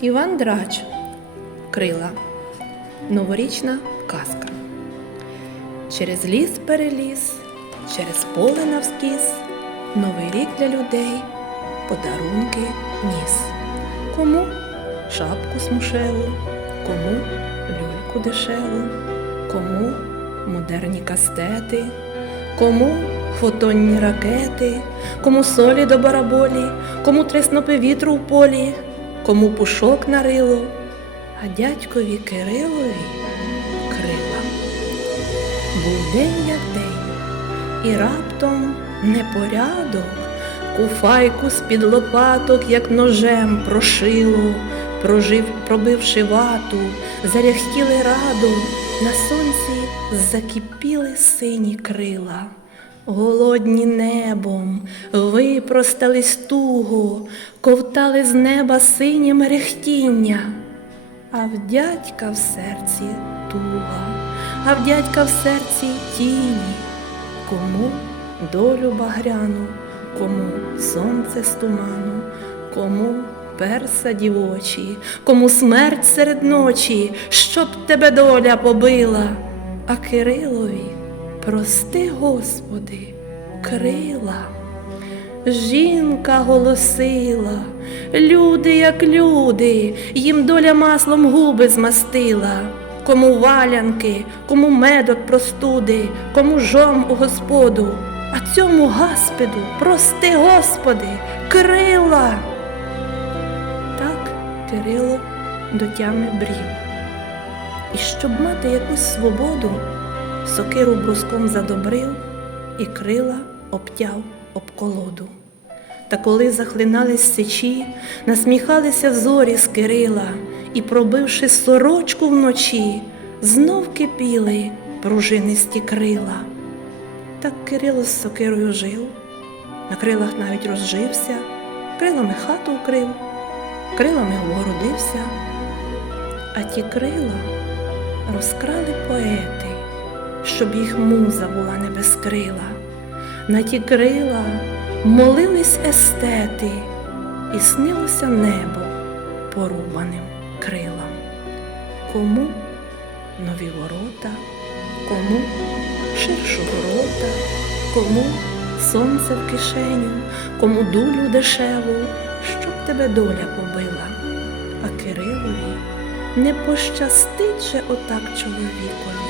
Іван Драч. Крила. Новорічна казка. Через ліс переліз, через поле навскіз. Новий рік для людей подарунки ніс. Кому шапку смушеву, кому люльку дешеву, кому модерні кастети, кому фотонні ракети, кому солі до бараболі, кому три снопи вітру в полі, кому пушок на рило, а дядькові Кирилові крила. Був день як день, і раптом непорядок, куфайку з-під лопаток, як ножем прошило, прожив, пробивши вату, заряхтіли раду, на сонці закипіли сині крила. Голодні небом, випростались туго, ковтали з неба синє мерехтіння, а в дядька в серці туга, а в дядька в серці тіні, кому долю багряну, кому сонце з туману, кому перса дівочі, кому смерть серед ночі, щоб тебе доля побила, а Кирилові, прости, Господи, крила. Жінка голосила, люди, як люди, їм доля маслом губи змастила, кому валянки, кому медок простуди, кому жом у господу, а цьому гаспіду, прости, Господи, крила. Так Кирило до тями брів. І щоб мати якусь свободу, сокиру бруском задобрив і крила обтяв об колоду. Та коли захлинались сечі, насміхалися зорі з Кирила, і, пробивши сорочку вночі, знов кипіли пружинисті крила. Так Кирило з сокирою жив, на крилах навіть розжився, крилами хату вкрив, крилами огородився, а ті крила розкрали поети, щоб їх муза була не безкрила. На ті крила молились естети, і снилося небо порубаним крилам. Кому нові ворота, кому ширшу рота, кому сонце в кишеню, кому дулю дешеву, щоб тебе доля побила, а Кирилові не пощастить же отак чоловікові.